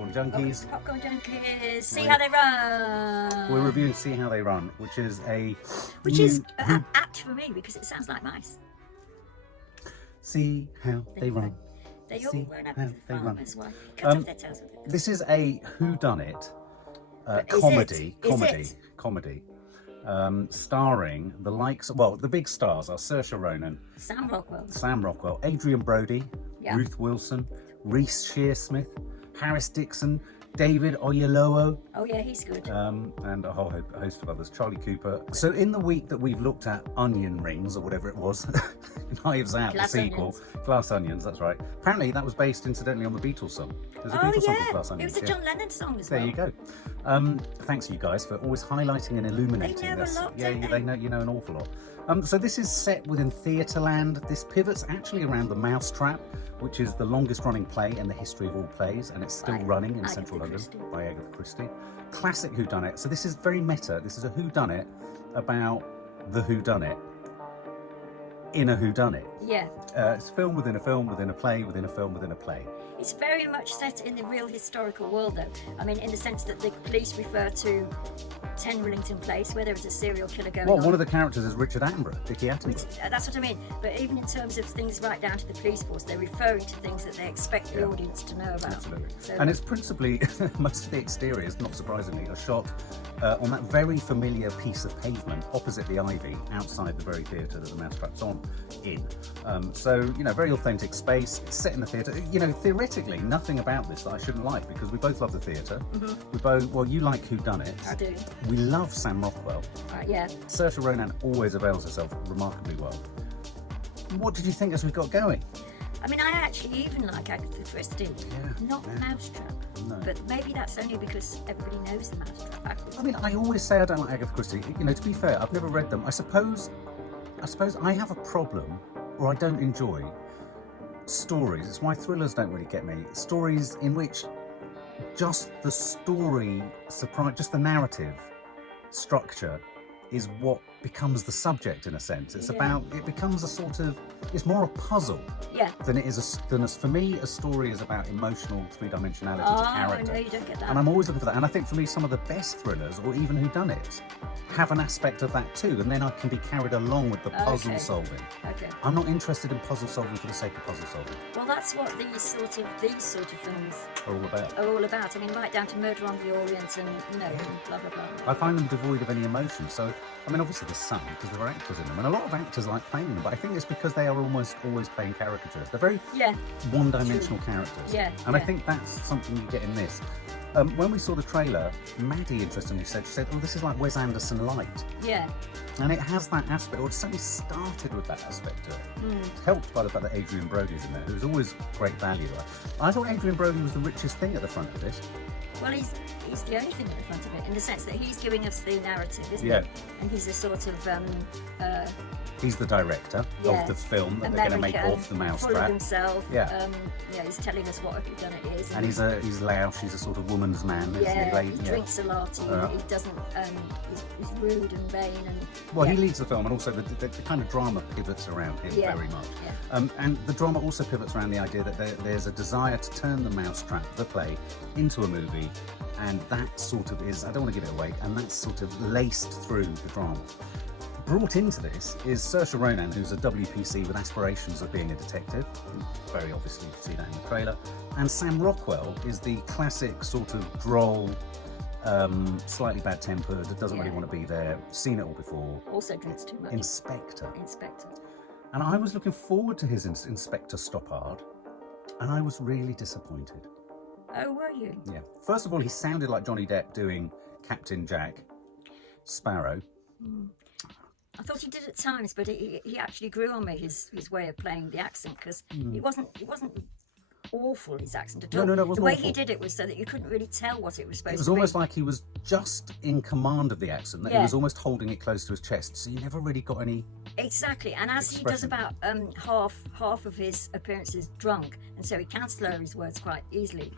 Popcorn Junkies. Popcorn Junkies. See how they run. We're reviewing See How They Run, which is apt for me because it sounds like mice. See How They Run. They all run up to the farm as well. Cut off their tails with it. This is a whodunit comedy, starring the likes. Well, the big stars are Saoirse Ronan, Sam Rockwell, Adrien Brody, Ruth Wilson, Reece Shearsmith, Harris Dixon, David Oyelowo. Oh yeah, he's good. And a whole host of others. Charlie Cooper. So in the week that we've looked at Onion Rings, or whatever it was, Knives Out, the sequel, Glass Onions, that's right. Apparently that was based incidentally on the Beatles song. There's a Beatles song called Glass Onions. It was a John Lennon song as well. There you go. Thanks you guys for always highlighting and illuminating this. They know, you know an awful lot. So this is set within Theatreland. This pivots actually around The Mousetrap, which is the longest running play in the history of all plays, and it's still running in central London by Agatha Christie. Classic whodunit. So this is very meta. This is a whodunit about the whodunit in a whodunit. Yeah. It's film within a film, within a play, within a film, within a play. It's very much set in the real historical world, though. I mean, in the sense that the police refer to 10 Rillington Place, where there was a serial killer going on. Well, one of the characters is Richard Attenborough, Dickie Attenborough. That's what I mean. But even in terms of things right down to the police force, they're referring to things that they expect the audience to know about. Absolutely. So, and it's principally, most of the exteriors, not surprisingly, are shot on that very familiar piece of pavement opposite the Ivy, outside the very theatre that The Mousetrap's in. So, you know, very authentic space, it's set in the theatre. You know, theoretically, nothing about this that I shouldn't like, because we both love the theatre. We both, well, you like whodunit. I do. We love Sam Rockwell. Yeah. Saoirse Ronan always avails herself remarkably well. What did you think as we got going? I mean, I actually even like Agatha Christie. Not Mousetrap. No. But maybe that's only because everybody knows the Mousetrap. I mean, I always say I don't like Agatha Christie. You know, to be fair, I've never read them. I suppose I have a problem, or I don't enjoy stories. It's why thrillers don't really get me. Stories in which just the story, just the narrative structure is what becomes the subject, in a sense. It's about, it becomes a sort of, it's more a puzzle than it is for me, a story is about emotional three-dimensionality to character. No, you don't get that. And I'm always looking for that. And I think for me, some of the best thrillers, or even whodunits, have an aspect of that too, and then I can be carried along with the puzzle solving. I'm not interested in puzzle solving for the sake of puzzle solving. Well, that's what these sort of things are all about. I mean, right down to Murder on the Orient and, you know, blah, blah, blah. I find them devoid of any emotion. So, I mean, obviously there's some, because there are actors in them, and a lot of actors like playing them, but I think it's because they are almost always playing caricatures. They're very one-dimensional characters. And I think that's something you get in this. When we saw the trailer, Maddie interestingly said, oh, this is like Wes Anderson light. And it has that aspect, or it certainly started with that aspect to it. Helped by the fact that Adrien Brody's in there, who's always great value. I thought Adrien Brody was the richest thing at the front of this. Well, he's the only thing at the front of it, in the sense that he's giving us the narrative, isn't he? And he's a sort of... he's the director of the film that they're going to make off The Mousetrap. Full of himself. He's telling us what a whodunit is. And he's Loush, he's a sort of woman's man, isn't he? He drinks a lot, he doesn't... he's rude and vain and... Well, he leads the film, and also the kind of drama pivots around him very much. And the drama also pivots around the idea that there's a desire to turn The Mousetrap, the play, into a movie, and that sort of is, I don't want to give it away, and that's sort of laced through the drama. Brought into this is Saoirse Ronan, who's a WPC with aspirations of being a detective. Very obviously, you can see that in the trailer. And Sam Rockwell is the classic sort of droll, slightly bad-tempered, doesn't really want to be there, seen it all before. Also drinks too much. Inspector. And I was looking forward to his Inspector Stoppard, and I was really disappointed. Oh, were you? Yeah. First of all, he sounded like Johnny Depp doing Captain Jack Sparrow. I thought he did at times, but he actually grew on me, his way of playing the accent, because it wasn't awful, his accent at all. No, it wasn't the way awful. he did it was so that you couldn't really tell what it was supposed to be. It was almost like he was just in command of the accent, that he was almost holding it close to his chest, so you never really got any... Exactly, and as he does about half of his appearances drunk, and so he can slur his words quite easily,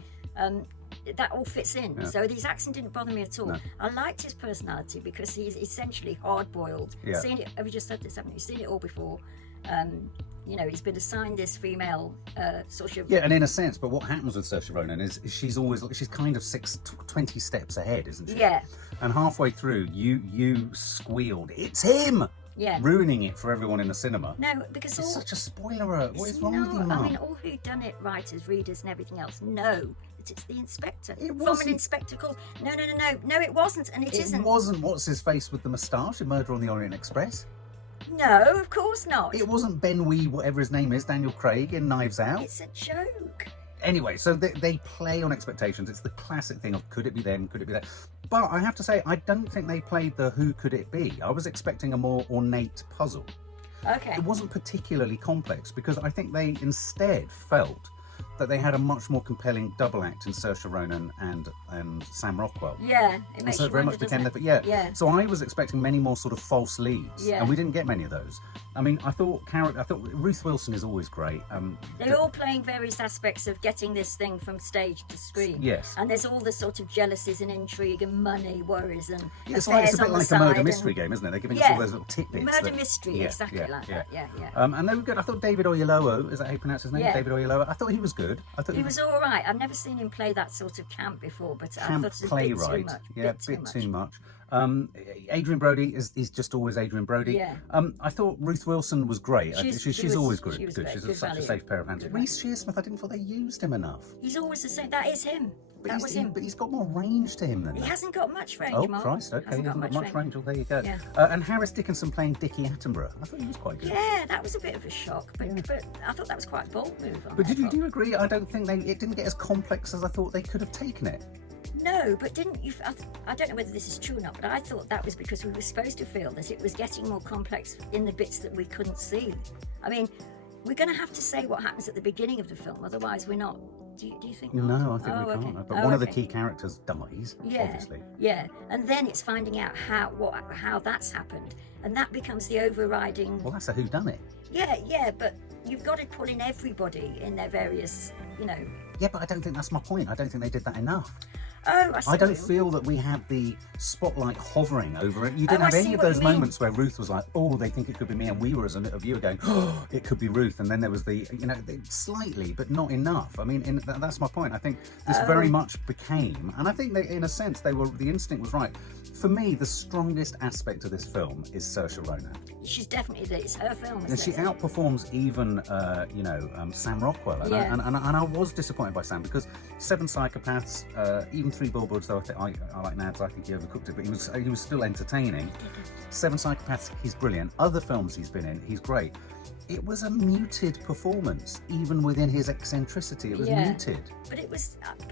that all fits in. So his accent didn't bother me at all. I liked his personality because he's essentially hard-boiled. Seen it, have you just said this, haven't you? Seen it all before. you know, he's been assigned this female sort of... Yeah, and in a sense, but what happens with Saoirse Ronan is she's kind of 20 steps ahead, isn't she? Yeah. And halfway through, you squealed, "It's him!" Yeah. Ruining it for everyone in the cinema. No, because it's such a spoiler alert. What is wrong with you, Mum? I mean, all whodunit writers, readers, and everything else know that it's the inspector. It From wasn't. an inspector called... No, it wasn't, and it isn't. It wasn't what's his face with the moustache in Murder on the Orient Express. No, of course not. It wasn't Ben Wee, whatever his name is, Daniel Craig in Knives Out. It's a joke. Anyway, so they play on expectations. It's the classic thing of could it be them, could it be that? But I have to say, I don't think they played the who could it be. I was expecting a more ornate puzzle. Okay. It wasn't particularly complex because I think they instead felt that they had a much more compelling double act in Saoirse Ronan and Sam Rockwell. Yeah, it makes so you it very wonder, much became doesn't that. it? Yeah. So I was expecting many more sort of false leads, Yeah. and we didn't get many of those. I mean, I thought Ruth Wilson is always great. They're all playing various aspects of getting this thing from stage to screen. Yes. And there's all the sort of jealousies and intrigue and money worries and It's affairs a bit on the like a murder side mystery and- game, isn't it? They're giving us Yeah. all those little tidbits. Murder mystery, exactly like that. Yeah. And they were good. I thought David Oyelowo, is that how you pronounce his name? Yeah. David Oyelowo. I thought he was good. I thought He was all right. I've never seen him play that sort of camp before, but I camp thought it was playwright. a bit too much. Yeah, a bit too much. Adrien Brody is just always Adrien Brody. Yeah. I thought Ruth Wilson was great. She's always good. she was Good. great. She's Good such a value. safe pair of hands. Good Reece Shearsmith, I didn't feel they used him enough. He's always the same. That is him. That was him. But he's got more range to him than He that. hasn't got much range, Oh, Mark. Christ, okay, he hasn't got much range. Well, there you go. Yeah. And Harris Dickinson playing Dickie Attenborough. I thought he was quite good. Yeah, that was a bit of a shock, but I thought that was quite a bold move. But do you agree? I don't think it didn't get as complex as I thought they could have taken it. No, but didn't you... I don't know whether this is true or not, but I thought that was because we were supposed to feel that it was getting more complex in the bits that we couldn't see. I mean, we're going to have to say what happens at the beginning of the film, otherwise we're not... Do you think not? No, I think we can't. But one of the key characters dies, obviously. Yeah, and then it's finding out how that's happened, and that becomes the overriding... Well, that's a whodunit. Yeah, but you've got to pull in everybody in their various, Yeah, but I don't think that's my point. I don't think they did that enough. Oh, I see. I don't feel that we had the spotlight hovering over it. You didn't have any of those moments where Ruth was like, "Oh, they think it could be me," and we were as a viewer going, "Oh, it could be Ruth." And then there was the, slightly, but not enough. I mean, that's my point. I think this very much became, and I think they, in a sense, the instinct was right. For me, the strongest aspect of this film is Saoirse Ronan. She's definitely it's her film. And she outperforms even, Sam Rockwell. And I was disappointed by Sam because Seven Psychopaths, even Three Billboards, though I like Nads, I think he overcooked it, but he was still entertaining. Seven Psychopaths, he's brilliant. Other films he's been in, he's great. It was a muted performance, even within his eccentricity. It was muted. But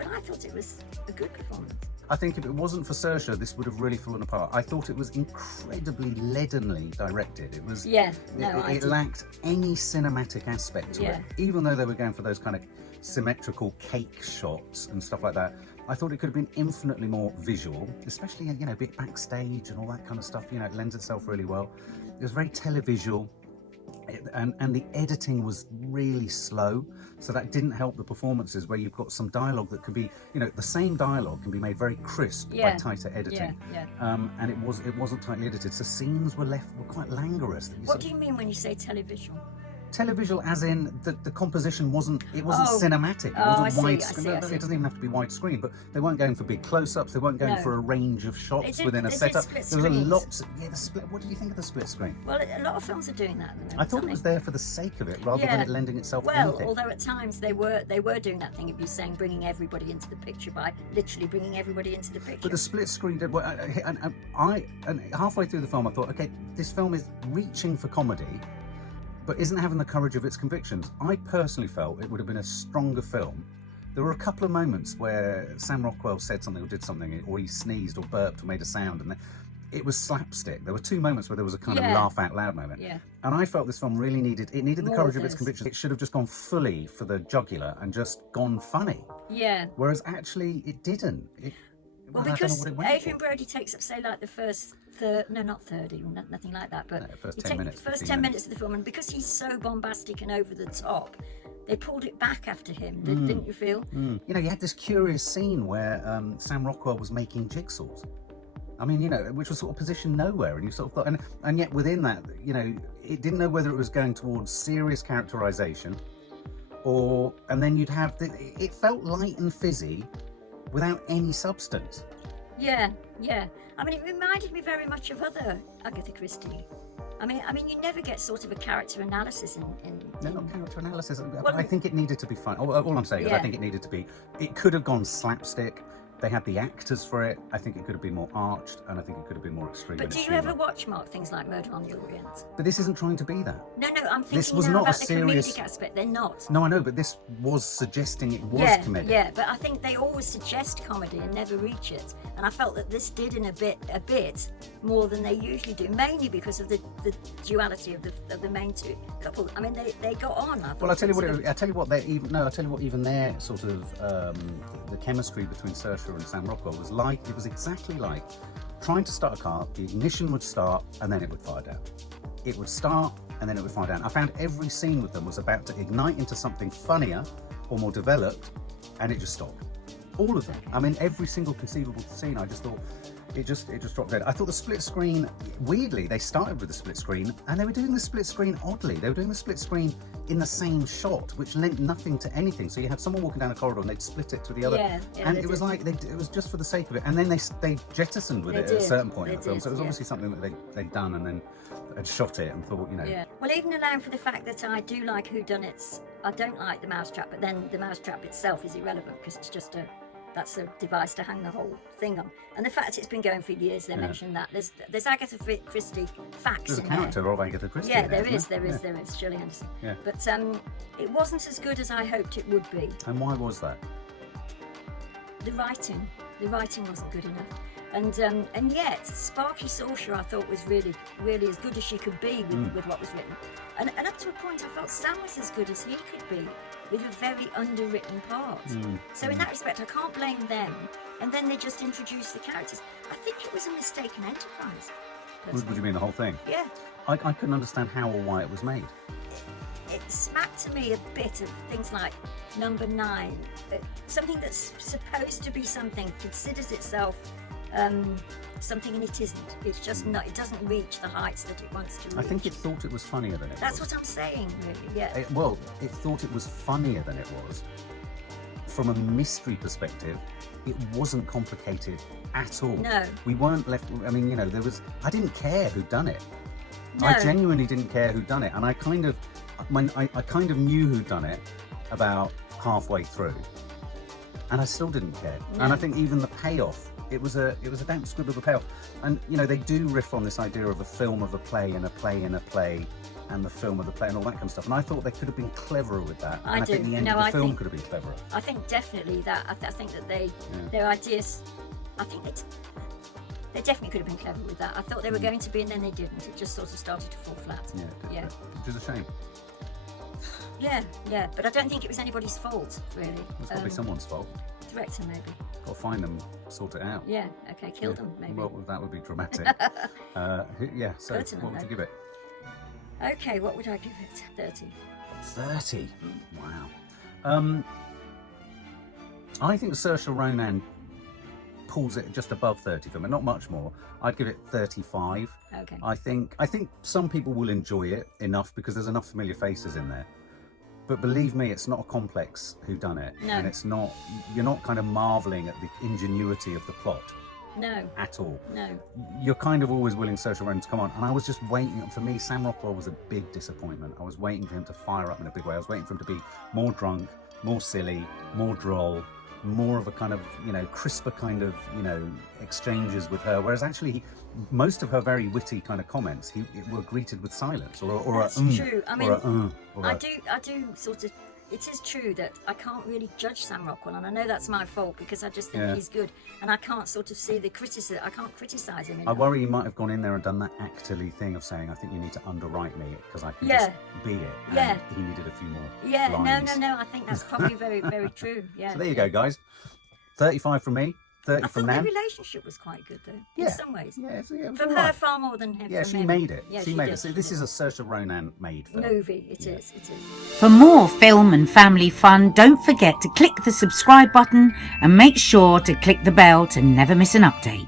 I thought it was a good performance. I think if it wasn't for Saoirse, this would have really fallen apart. I thought it was incredibly leadenly directed. It was. It lacked any cinematic aspect to it. Even though they were going for those kind of symmetrical cake shots and stuff like that, I thought it could have been infinitely more visual, especially a bit backstage and all that kind of stuff. It lends itself really well. It was very televisual. And the editing was really slow, so that didn't help the performances where you've got some dialogue that could be, the same dialogue can be made very crisp by tighter editing. And it wasn't tightly edited, so scenes were quite languorous. What do you mean when you say televisual? Televisual as in the composition wasn't cinematic. It wasn't widescreen. It doesn't even have to be widescreen, but they weren't going for big close-ups. They weren't going for a range of shots within a setup. There was a lot. The split. What did you think of the split screen? Well, a lot of films are doing that. I thought it was there for the sake of it, rather than it lending itself to anything. Although at times they were doing that thing of you saying bringing everybody into the picture by literally bringing everybody into the picture. But the split screen did. And halfway through the film, I thought, okay, this film is reaching for comedy, but isn't having the courage of its convictions. I personally felt it would have been a stronger film. There were a couple of moments where Sam Rockwell said something or did something, or he sneezed or burped or made a sound, and it was slapstick. There were two moments where there was a kind of laugh out loud moment. Yeah. And I felt this film really needed the courage of its convictions. It should have just gone fully for the jugular and just gone funny. Yeah. Whereas actually it didn't. Because Adrien Brody takes up, say, like the first not 30, nothing like that, but first 10 minutes of the film, and because he's so bombastic and over the top, they pulled it back after him, didn't you feel? You had this curious scene where Sam Rockwell was making jigsaws. I mean, which was sort of positioned nowhere, and you sort of thought, and yet within that, it didn't know whether it was going towards serious characterization, and then you'd have it felt light and fizzy, without any substance. Yeah. I mean, it reminded me very much of other Agatha Christie. I mean, you never get sort of a character analysis in... No, not character analysis. Well, I think it needed to be fun. All I'm saying is I think it needed to be... It could have gone slapstick. They had the actors for it. I think it could have been more arched, and I think it could have been more extreme. But do you ever watch, Mark, things like Murder on the Orient? But this isn't trying to be that. No, I'm thinking this was now not about a serious... the comedic aspect. They're not. No, I know, but this was suggesting it was comedic. Yeah, but I think they always suggest comedy and never reach it. And I felt that this did in a bit more than they usually do, mainly because of the duality of the main two couple. I mean, they got on. Well, I tell you what, even their sort of the chemistry between Saoirse and Sam Rockwell was like. It was exactly like trying to start a car. The ignition would start and then it would fire down. It would start and then it would fire down. I found every scene with them was about to ignite into something funnier or more developed, and it just stopped. All of them. I mean, every single conceivable scene, I just thought it just dropped dead. I thought the split screen, weirdly, they started with the split screen, and they were doing the split screen oddly. They were doing the split screen in the same shot, which lent nothing to anything. So you had someone walking down a corridor and they'd split it to the other, and it was like it was just for the sake of it. And then they jettisoned with it at a certain point in the film. So it was obviously something that they'd done and then had shot it and thought, Yeah. Well, even allowing for the fact that I do like whodunits, I don't like the mousetrap, but then the mousetrap itself is irrelevant because it's just that's a device to hang the whole thing on. And the fact it's been going for years, they mentioned that. There's Agatha Christie facts There's a in character of Agatha Christie. Yeah, there is, Shirley Henderson. Yeah. But it wasn't as good as I hoped it would be. And why was that? The writing wasn't good enough. And yet, Sparky Saoirse I thought was really, really as good as she could be with what was written. And up to a point, I felt Sam was as good as he could be, with a very underwritten part. So in that respect, I can't blame them. And then they just introduced the characters. I think it was a mistaken enterprise. What do you mean, the whole thing? Yeah. I couldn't understand how or why it was made. It smacked to me a bit of things like Number 9, something that's supposed to be something, considers itself something, and it isn't. It's just not. It doesn't reach the heights that it wants to reach. I think it thought it was funnier than it was. That's what I'm saying, really. Yeah. It thought it was funnier than it was. From a mystery perspective, it wasn't complicated at all. No. We weren't left. I mean, there was. I didn't care who done it. No. I genuinely didn't care who done it, and I kind of knew who done it about halfway through, and I still didn't care. No. And I think even the payoff. It was a damp squib of a payoff, and they do riff on this idea of a film of a play and a play in a play, and the film of the play and all that kind of stuff. And I thought they could have been cleverer with that. I think the end of the film could have been cleverer. I think definitely that. I think that their ideas. I think they definitely could have been clever with that. I thought they were going to be, and then they didn't. It just sort of started to fall flat. Yeah. Which is a shame. Yeah. But I don't think it was anybody's fault, really. It's probably someone's fault. Director, maybe. Got to find them, sort it out. Yeah, okay, kill them, maybe. Well, that would be dramatic. So what would you give it? Okay, what would I give it? 30. 30? Wow. I think Saoirse Ronan pulls it just above 30 for me, not much more. I'd give it 35. Okay. I think some people will enjoy it enough because there's enough familiar faces in there. But believe me, it's not a complex whodunit. No. And it's not, you're not kind of marvelling at the ingenuity of the plot. No. At all. No. You're kind of always willing Saoirse Ronan to come on. And I was just waiting. For me, Sam Rockwell was a big disappointment. I was waiting for him to fire up in a big way. I was waiting for him to be more drunk, more silly, more droll, more of a kind of, crisper kind of, exchanges with her. Whereas actually, most of her very witty kind of comments were greeted with silence or That's true. I mean, I do sort of. It is true that I can't really judge Sam Rockwell, and I know that's my fault because I just think he's good, and I can't sort of see the criticism. I can't criticise him. I worry he might have gone in there and done that actorly thing of saying, "I think you need to underwrite me because I can just be it." And he needed a few more. Yeah, lines. no. I think that's probably very, very true. Yeah. So there you go, guys. 35 from me. 30 from Nan. I thought the relationship was quite good, though, in some ways. Yeah, from her far more than him. Yeah, from she him. made it. Yeah, she made it. So this is a Saoirse Ronan made film. Movie, it is. For more film and family fun, don't forget to click the subscribe button and make sure to click the bell to never miss an update.